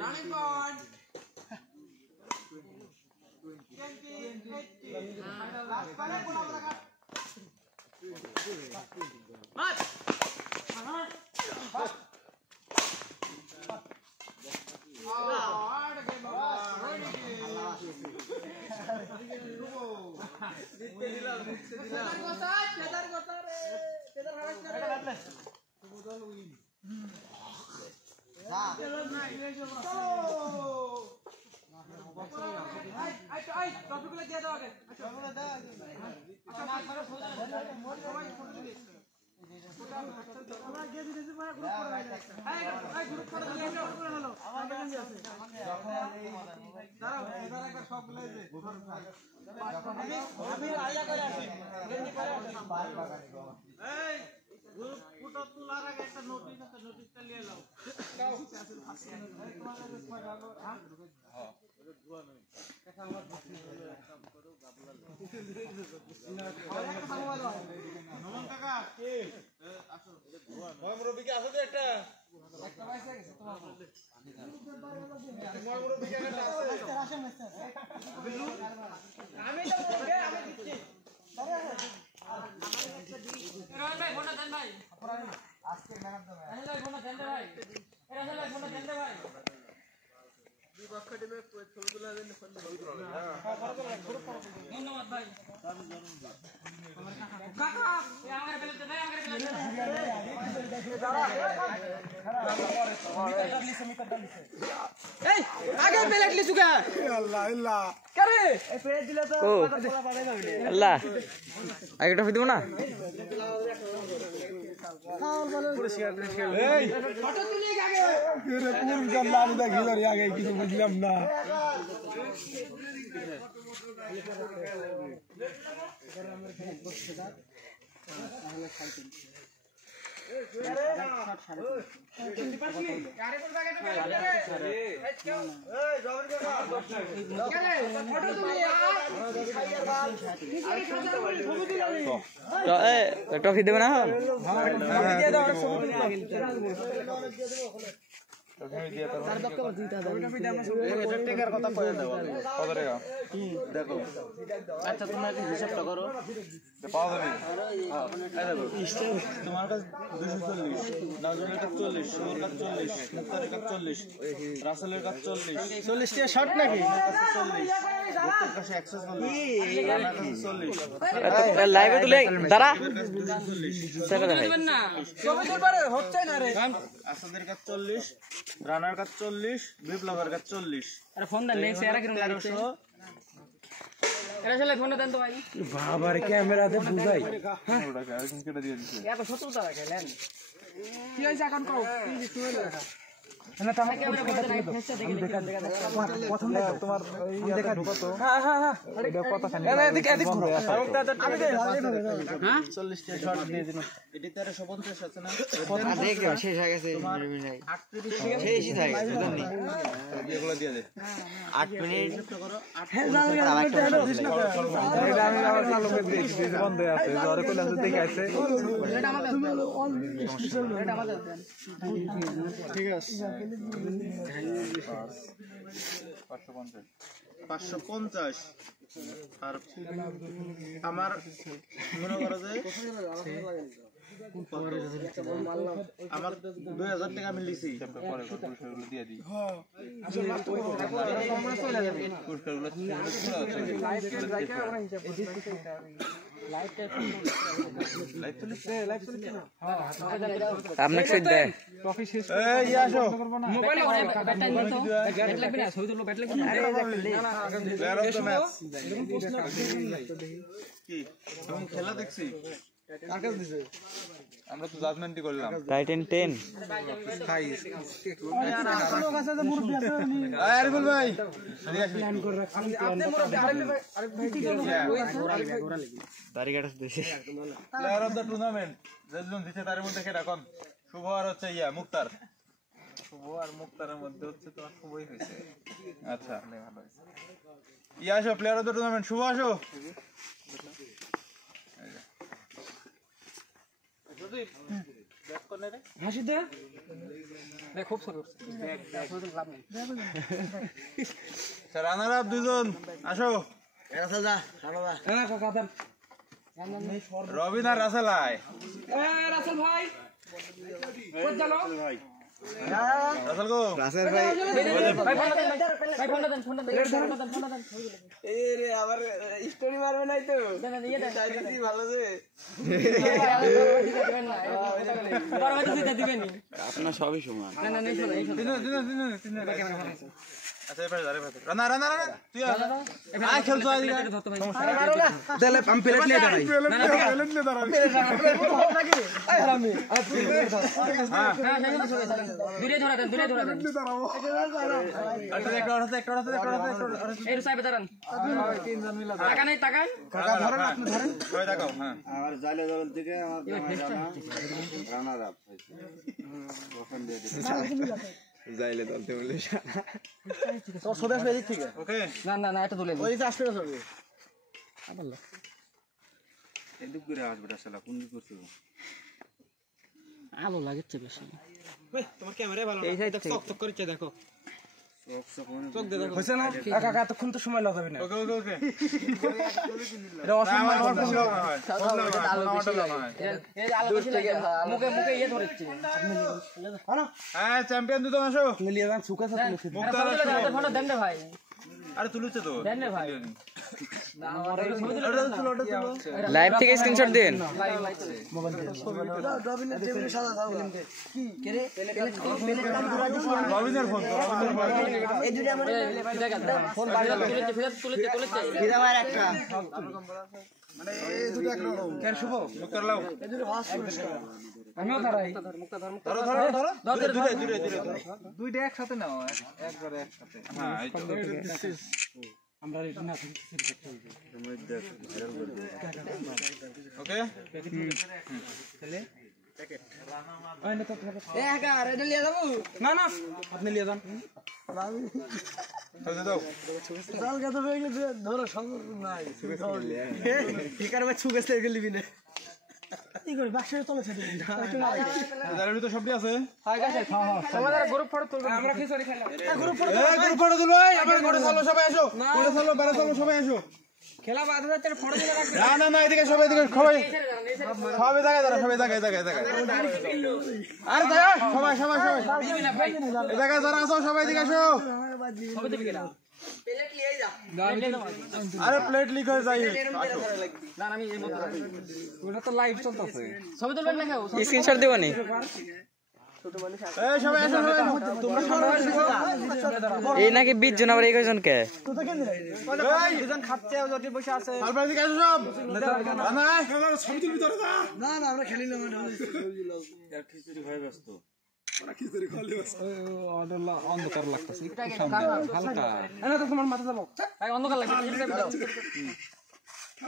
Running point. Last আগে plate লিচু কে আল্লাহ আল্লাহ করে এই প্লেট দিলে তো পোলা পাবে না আল্লাহ আগে টফি দেব না পুরস্কার এই ফটো তুলি আগে এরে কোন জানলা আমি দেখি আগে কিছু বুঝলাম না ট্রফি দেবে না আচ্ছা তোমরা হিসাবটা করো তোমার কাছে 240 নাজমের কাছে 40 শুভর কাছে 40 মুক্তারের কাছে 40 রাসেলের কাছে 40 40 টা শর্ট নাকি 40 কাছে 140 রানার কাছে 40 লাইভে তুলে দাঁড়া টাকা দেবেন না ছবি তুলবারে হচ্ছে না রে আসাদের কাছে 40 রানার কাছে 40 বিপ্লবের কাছে 40 আরে ফোন দেন নেই সেরা কিরকম লাগছে এরা চলে ফোন দেন তো ভাই বাবার ক্যামেরাতে বুঝাই হ্যাঁ ওটা আর কোন কেটে দিয়ে দিছে এত 70 টাকা খেলেন কি হইছে এখন কও কি দিছ না তো আমার ক্যামেরা বন্ধ নাই ফেসটা দেখে প্রথম দেখো তোমার এই দেখা ঢোকা তো হ্যাঁ হ্যাঁ হ্যাঁ এটা কত খানি এদিক ঘুরো আমি হ্যাঁ 40 টা শট দিয়ে দিন এডিতে আর 150 আছে না দেখো শেষ হয়ে গেছে নাই 38 শেষই থাকে বুঝলি এগুলো দিয়ে দে 8 মিনিট করো 8 আমি আবার চালু করে দিয়েছি বন্ধ আছে ধরে কইলা দেখে আছে এটা আমাদের এটা আমাদের ঠিক আছে 550 আর আমার মনে করো যে আমার 2000 টাকা আমি লিছি পরে পুরস্কারগুলো দিয়ে দিই পুরস্কারগুলো আপনাকে সেট দেয় ট্রফি শেষ এই আসো মোবাইলে ব্যাট লাগবে তো ব্যাট লাগবে না ছবি তুললো ব্যাট লাগবে না প্লেয়ার অফ দ্য ম্যাচ কি তুমি খেলা দেখছি কার কাছে দিছে আমরা তো জাজমেন্টই করলাম টাইটান 10 খাই আপনার কাছে তো মুরব্বি আছে উনি আরিফুল ভাই প্ল্যান করে রাখ আপনি মুরব্বি আরিফ ভাই দাড়ি কাটা দিছে প্লেয়ার অফ দ্য টুর্নামেন্ট যেজন দিছে তার মধ্যে কে রাখুন শুভ আর হচ্ছে মুক্তার শুভ আর মুক্তারের মধ্যে হচ্ছে তো শুভই হইছে আচ্ছা ভালো হইছে আসো প্লেয়ার অফ দ্য টুর্নামেন্ট শুভ আসো হাসি দে খুব রানার আপ দুজন আসো রবিন আর রাসেল রাসেল ভাই রাসেল গো রাসেল ভাই ভাই ফোন দেন এই রে আবার স্টোরি মারবে নাই তো চাইছি ভালো যে আপনার সবই সমান না দিন আচ্ছা এবারে ধরে রানা তুই আয় খেলছো আজ তাহলে আমি প্লেট নিয়ে দাঁড়াই প্লেট নিয়ে দাঁড়াই নাকি আয় হারামি হ্যাঁ দূরে ধরা দেন দাঁড়াবো আচ্ছা একটা এই সাহেব দাঁড়ান তিনজন মিলে টাকা নাই টাকা কাকা ধরেন আপনি ধরেন সবাই তাকাও হ্যাঁ আর জালে ধরেন থেকে আমার রানার আপ ওখান দিয়ে যাইলে দলতে বলে তো সোদা ফেলে ঠিক আছে ওকে না এটা তুলে ওই যে আসবে সবে আবার এদিক করে আসবে শালা কোন দিক করছো আলো লাগছে বেশি এই তোমার ক্যামেরা ভালো না এই সাইড চক করছে দেখো চক দে দেখো হইছে না কাকা এতক্ষণ তো সময় লাগাবে না ওকে এটা অসম্মান হয় আলো বেশি লাগে এই আলো বেশি লাগে মুখে ইয়ে ধরেছে হ্যাঁ চ্যাম্পিয়ন দুটো আসো মিলিয়ে যান সুকা সব তুলে মুক্তার ফটো দেন রে ভাই আরে তুলছে তো দেন রে ভাই লাইভ থেকে স্ক্রিনশট দেন মোবাইল থেকে রবিনের টেবিলে সাদা দাও কি কে রে রবিনের ফোন এই দুটো আমার ফোন বাইরে তুলেছে ভিড়া ভাই একটা মানে এই দুটো এক রকম কেন শুভ মুক্তার লাও এই দুটো হাস আমিও ধরাই ধরো দূরে দুইটা একসাথে নাও একবারে একসাথে হ্যাঁ এই তো আমরা এটা না ওকে চলে প্যাকেট ওই না তো এ একা এটা নিয়ে যাব না আপনি নিয়ে যান দাও জাল গাদা হয়ে গেলে ধরো সম্ভব নাই ঠিক আর ভাই ছুগেছে এগুলো লিবি না কি করি বাক্সে চলে ছেড়ে দিন দাঁড়ানি তো সবই আছে হাই গাছে আমাদের গ্রুপ ফটো তুলবো আমরা খিচুড়ি খেলাম গ্রুপ ফটো তুলবো আমরা ঘরে চলো সবাই আসো ঘরে চলো বাইরে চলো সবাই আসো খেলা বাদ হয়ে তার ফটো তুলে রাখবে না এদিকে সবাই এদিকে সবাই দাঁড়া সবাই দাঁড়া আরে দাঁড়া সবাই এই জায়গায় যারা আছো সবাই এদিকে আসো সবাই দিকে গেলাম প্লেট নিয়ে যা আরে প্লেট লিক হয়ে যায় না আমি এই মত ওটা তো লাইভ চলতেছে ছবি তুলবেন না কেউ স্ক্রিনশট দেব নি ছোট মানুষ এই সবাই আসো তোমরা সবাই এই নাকি 20 জন আবার 21 জন কে তো কেন এই দুজন খাচ্ছে ওটি বসে আছে তারপর দিকে আসো সব না ছবি তুলবি তোরা না আমরা খেলি না আর খিচুড়ি ভাই ব্যস্ত ওরা খিচুড়ি খালি ব্যস্ত অন্ধকার লাগতেছে একটু সামনে হালকা না তো তোমার মাথা দাও এই অন্ধকার লাগছে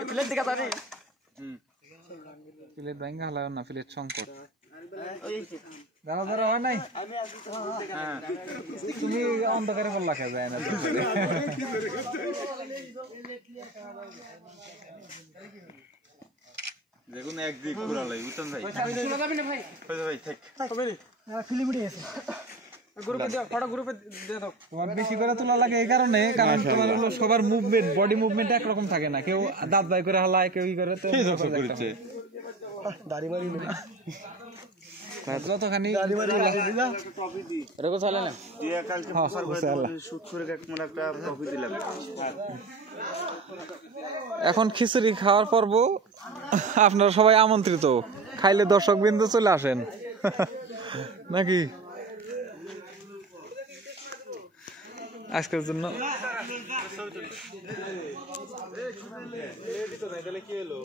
এই প্লেট দিকে তারে প্লেট ভাঙা হলো না প্লেট সংকট দাঁড়া হয় নাই তুমি অন্ধকারে বল লাগা যায় না দেখুন একদিক পুরো লাই উঠন ভাই শোনা যাবে না ভাই ভাই ঠিক হবে ফিল্ম উঠে আছে গ্রুপে দাও ফটো গ্রুপে দিয়ে দাও তোমার বেশি করে তোলা লাগে এই কারণে কারণ তোমার হলো সবার মুভমেন্ট বডি মুভমেন্ট এক রকম থাকে না কেউ দাঁত বাই করে হালায় কেউ ই করে তো করছে দাড়ি মারি যতখানি এরকম চলে না কালকে প্রচার করে সুৎসুরে একটা ট্রফি দিলাম এখন খিচুড়ি খাওয়ার পর্ব আপনারা সবাই আমন্ত্রিত খাইলে দর্শক বিন্দু চলে আসেন নাকি আজকের জন্য কি হলো